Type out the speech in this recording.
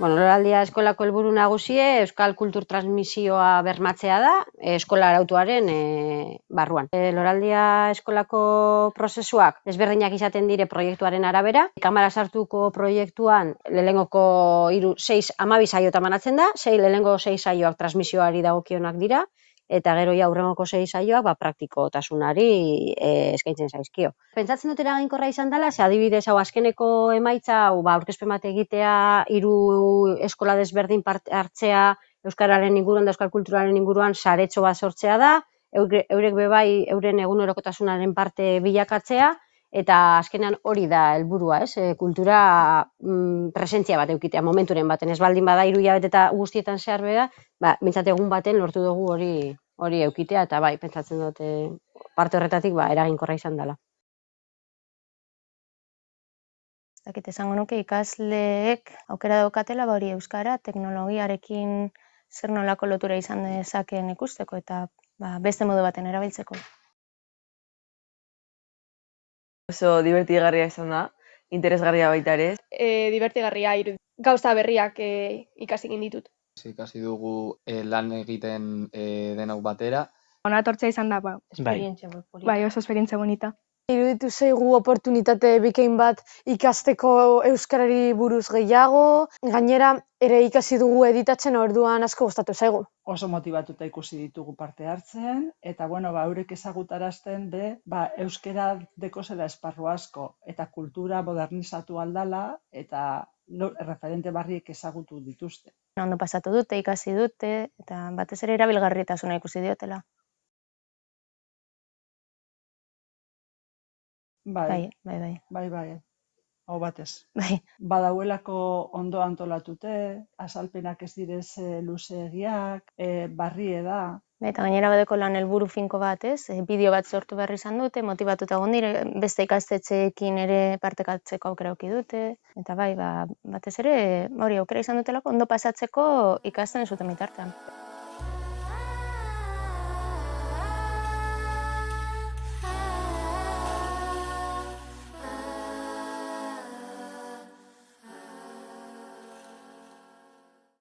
Loraldia eskolako helburu nagusie euskal kultur transmisioa bermatzea da eskola arautuaren barruan. Loraldia eskolako prozesuak desberdinak izaten dire proiektuaren arabera. Kamara sartuko proiektuan lehenengoko 12 saiotan banatzen da, lehenengo 6 saioak transmisioari dagokionak dira, eta gero hurrengoko 6 saioak praktikotasunari eskaintzen zaizkio. Pentsatzen dut eraginkorra izan dela, ze adibidez hau azkeneko emaitza hau aurkezpen bat egitea, 3 eskola desberdin parte hartzea euskararen inguruan da euskal kulturaren inguruan saretxo bat sortzea da, eurek bebai euren egunerokotasunaren parte bilakatzea, eta azkenean hori da helburua, kultura presentzia bat eukitea momenturen baten, ez baldin bada 3 hilabete eta guztietan zehar bera, mintzat egun baten lortu dugu hori eukitea, eta bai, pentsatzen dut parte horretatik eraginkorra izan dela. Esango nuke ikasleek aukera daukatela hori euskara teknologiarekin zer nolako lotura izan dezakeen ikusteko eta beste modu baten erabiltzeko. Oso divertigarria izan da, interesgarria baita ere. Divertigarria, gauza berriak ikasi egin ditut. Ikasi dugu lan egiten denok batera. Ona etortzea izan da, oso esperientzia bonita. Iruditu zaigu oportunitate bikain bat ikasteko euskarari buruz gehiago, gainera ere ikasi dugu editatzen, orduan asko gustatu zaigu. Oso motibatuta ikusi ditugu parte hartzen, eta eurek ezagutarazten euskara dekozela esparru asko, eta kultura modernizatu aldala, eta referente barriek ezagutu dituzte. Ondo pasatu dute, ikasi dute, eta batez ere erabilgarritasuna ikusi diotela. Bai. Hau batez. Bai. Badauelako ondo antolatute, azalpenak ez direz luzeegiak, barrie da. Eta gainera badeko lan helburu finko bat, bideo bat sortu behar izan dute, motibatuta egon dire, beste ikastetxeekin ere partekatzeko aukera eduki dute, eta bai, batez ere, hori aukera izan dutelako ondo pasatzeko ikasten zuten bitartean.